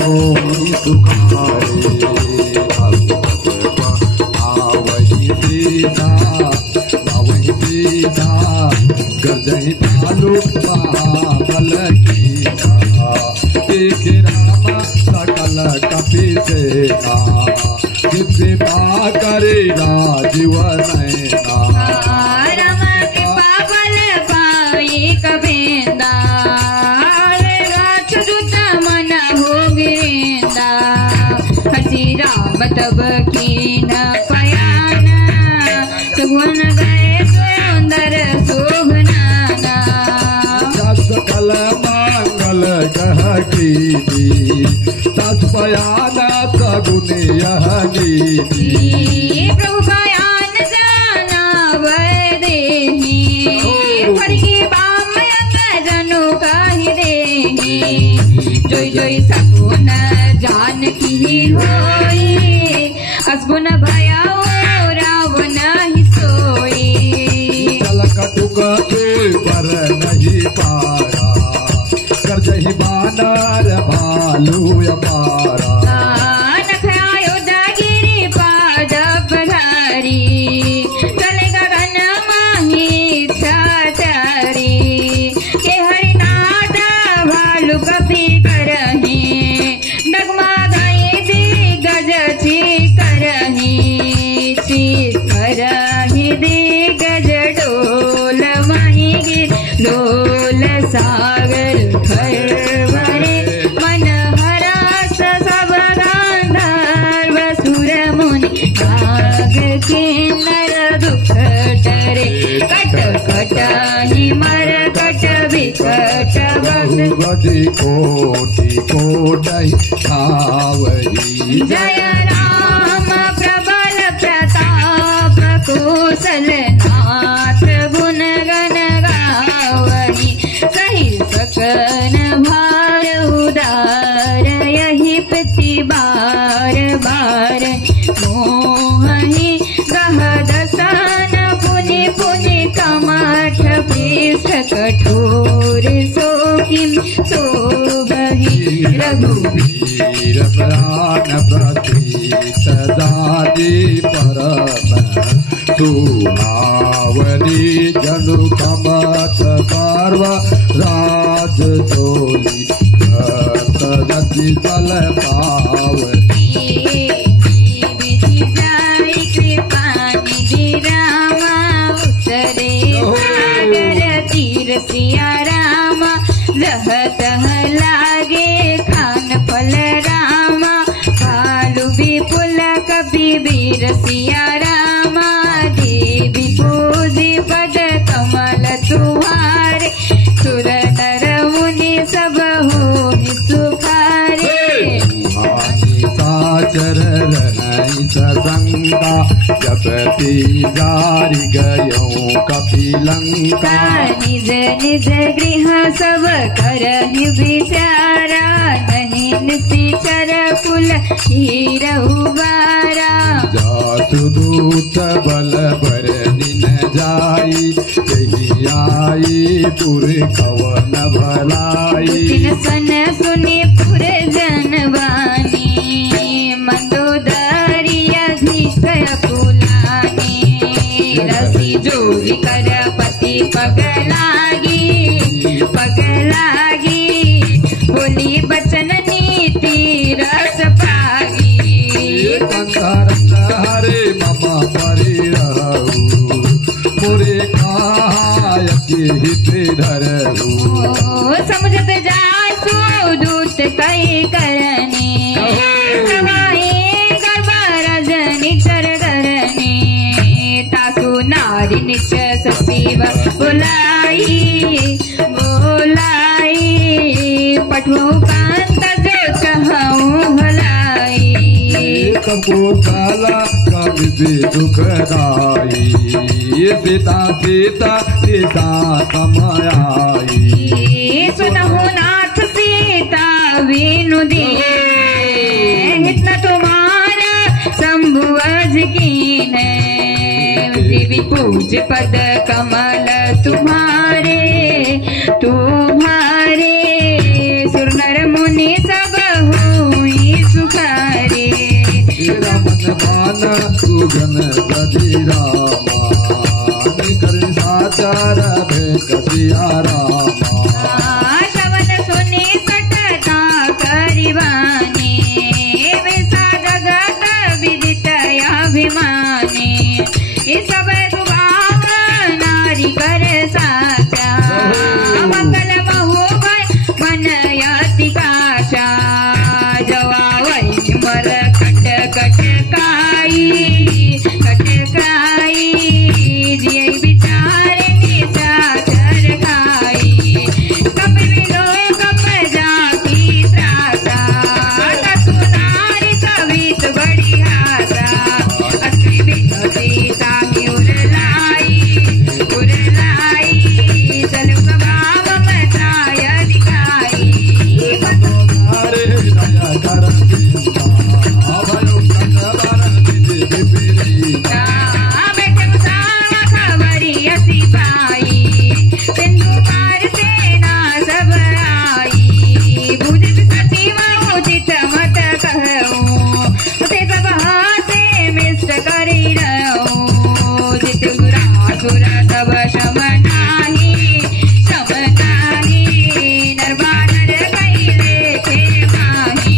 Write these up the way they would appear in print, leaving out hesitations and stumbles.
हो सुखारे आवही सीधा गजही भालू महाबल की राम सकल कपि सेना कृपा करे राजीव नैना राम कृपा बल पाई कबींदा राजदूत मन हो गिरिंदा हसी राम तब कीन पयान सुगुन गए सुंदर शोभनाना सकल मंगल कह की तस पयान सगुन यह नीति प्रभु बयान जाना वर देहि फड़की बाम जनु कहि देहि जोई जोई सगुन जान की होई असगुन भया रावण ही सोई चल कटुक पर नहीं पारा कर जही बानर भालू अपारा नखरायो दागिरी पाद पधारी चले गगन माही छाचारी के हरिनाथ भालू कपि करही डगमा गए दिग्गज छी करही दिग्गज डोल माही गिर डोल सागर भरे मन हरास सब गांधर्व सुर मुनि नाग किन्नर दुख डरे कट कट ही मर कट विकट भगवती कोटि कोटि छावही जय राम प्रबल प्रताप कुशल नाथ गुण गण गावही सही सकन भार उदार यही प्रति बार बार मोहि गह दसन पुनि पुनि कमठ पृष्ठ कठोर सोकिम शोभहि रघुवीर प्राण प्रति सदादि परम सुहावनी जनु कमत पार्व राज चोली सदति तल पावनी विधि जाई कृपा निधि रामा उतरे सागर तीर सिया रामा जह तह लागे खान फल रामा भालू विपुल कपि वीर सिया रामा देवी पूजी पद कमल तुम्हारे सुर नर मुनि सब हो सुखारे साचर रहई ससंगा जपति जारी गयो कपिलंका निज निज गृह सब करहि विचारा नहीं निशिचर कुल हीरहु बारा जासु दूत बल बर निन जाई यही आई पुर कवन भलाई दिन सन सुनि पुर जनवानी मंदोदरी अधिक पुलानी रसी जोरी कर पति पगलागी बोली बचन नीति रस पागी कंकरत हरे मम परि रहु मोरे काय के हित धरहु समझत जासु दूत कई करनी प्रवाहे गर्भ रजनी चर धरनी तासु नारी निच सचिव बोलाई पठु कांत जो कहूँ भलाई सबको काला कभी दुखदाई सीता सीता सीता समाई सुनहु नाथ सीता वीनु दिए इतना तुम्हारा शंभुअज कीन देवी पूज पद कमल तुम्हारे सुर नर मुनि सब हो पान सुगन प्रति रामा कर साचार भेकसिया रामा शवन सुने सटता करिवाने विसा जगत विदित अभिमाने सब स्वभाव नारी कर साचा मंगल महोबन मन यति काचा जवावई मर कट कट काई जिये बिचारे निशाचर खाई कप विलो कप जाकी त्रासा सुनारी कवित बड़ी हासा अस्त्री बिछती तामी उरलाई चल स्वभाव मताय दिखाई हरे दया कर अभयो कंदर विपरीता बेटे मुसावा खबरी असी पाई सिंधु पार सेना सब आई बुझ सचिव उचित मत कहूं उसे सब हाथे मिष्ट करी रहूं जित सुर तब शम नाही नरबानर कैले थे माही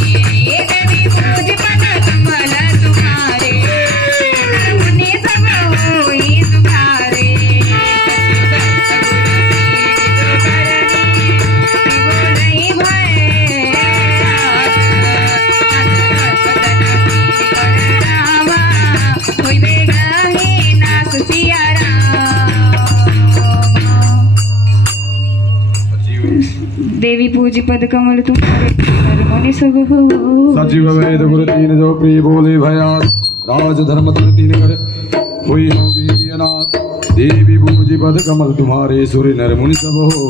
देवी पूज पद कमल तुम्हारे मुनि सब होई सुधारे बोलई भय रामा होई बेगही नास सिया देवी पूज पद कमल तुम्हारे मुनि सब हो सजीव वेद गुरु तीन जो प्रिय बोले भयास राज धर्म धर तीन कर हुई नाथ देवी पूजी पद कमल तुम्हारे सूर्य नर मुनि सब हो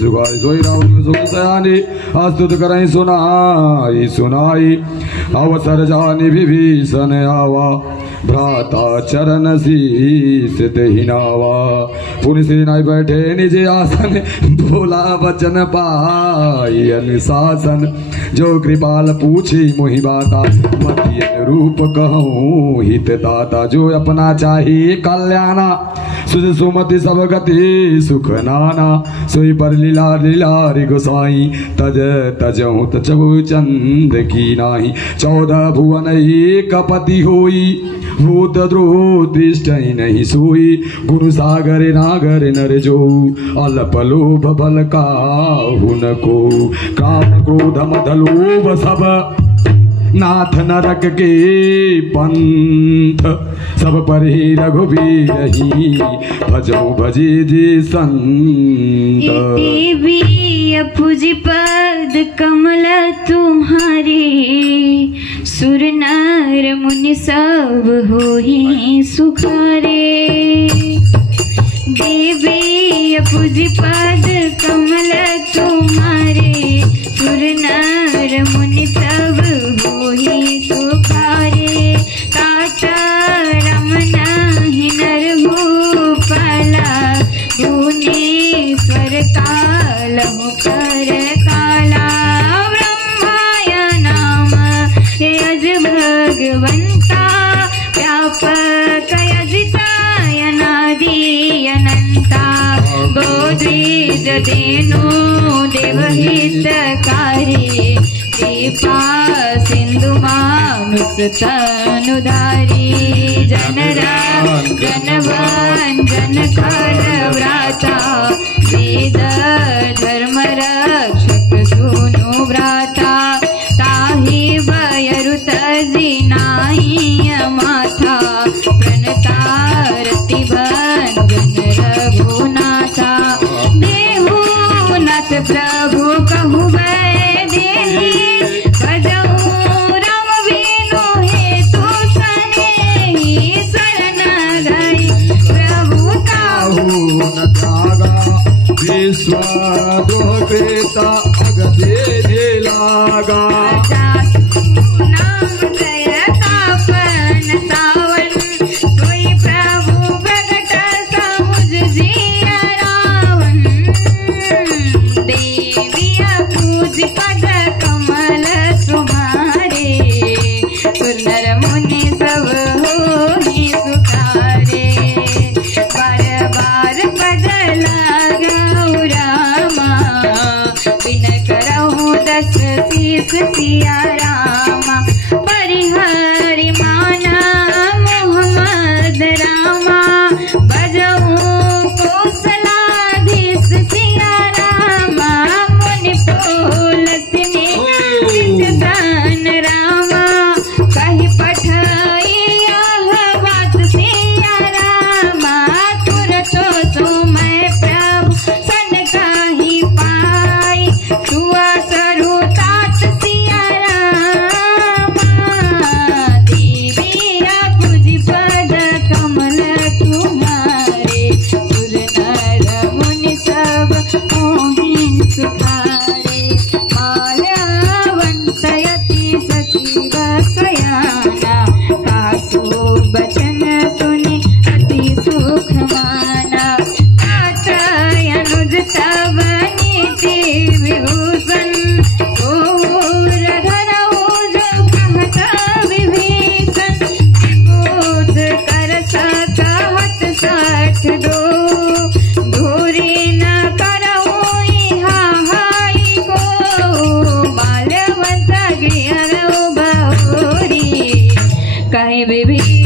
सुगाई सोई रावण सुख सयानी अस्तुत करई सुनाई अवसर जानी विभीषण आवा भ्राता चरण शीस ही नावा पुनि श्री नाय बैठे निज आसन बोला वचन पाई अनुशासन जो कृपाल पूछी मोहि बाता मति रूप कहूँ हित दाता जो अपना चाहिए कल्याणा सुज सुमति सब गति सुख नाना सोई पर लीला लीलारि गोसाई तजहु तचबु चंद की नाही 14 भुवन एक पति होई भूत द्रोह दृष्ट नहीं सोई गुरु सागर नागर नर जो अल्प लोभ बल काहु न को काम क्रोध मद लोभ सब नाथ नरक के पंथ सब पर ही रघुबीर ही भजो भजे जे संत देवी पूजी पद कमल तुम्हारे सुर नर मुनि सब होहि सुखारे देवी पूजी पद कमल तुम्हारे सुर नर मुनि सब होहि सुखारे काचा रमना ही नर भूपाला भुवनेश्वर काल मुखर काला ब्रह्माय नाम यज भगवंता व्यापक यजिताय नादि अनंता गोद्विज देनो देवहितकारी कृपा सिंधु मानुष तनुधारी जनवंजन खल व्राता वेद धर्म रक्षक सुनु व्राता ताहि बयरु तजी नाही माथा प्रणतारति भंजन रघुनाथा देहु नाथ प्रभु कहु देहि भजऊ राम वीनु हेतु सनेहि शरण गई प्रभु ताहु न त्यागा विश्व द्रोह कृता अगधे लागा नाम जय तापन सावन सोई प्रभु प्रगट समुझ जिया रावण देविया पूज पद कमल तुम्हारे सुर नर मुनि शीस सिया रामा परिहरि माना मोहम्मद रामा बजऊ कौशलाधीश सिया रामा मुनि पुलसिनी दान रामा कही पठैया बात सिया रामा तुरतो सोमय प्रभु सन काही पाई सुआ सरू तात सिया रामा देविया पूजी पद कमल तुम्हारे सुर नर मुनि सब मोहिन सुखारे माल्यवंतयति सचिव सयाना कासु बचन सुनि अति सुख माना अनुज तव नीति विभूषण घोर धरऊ जो कहत विभीषण विभूत कर सकहत सठ दो धूरी न करऊ इहा हाई को माल्यवंत गृह बहुरी कहे विभीषण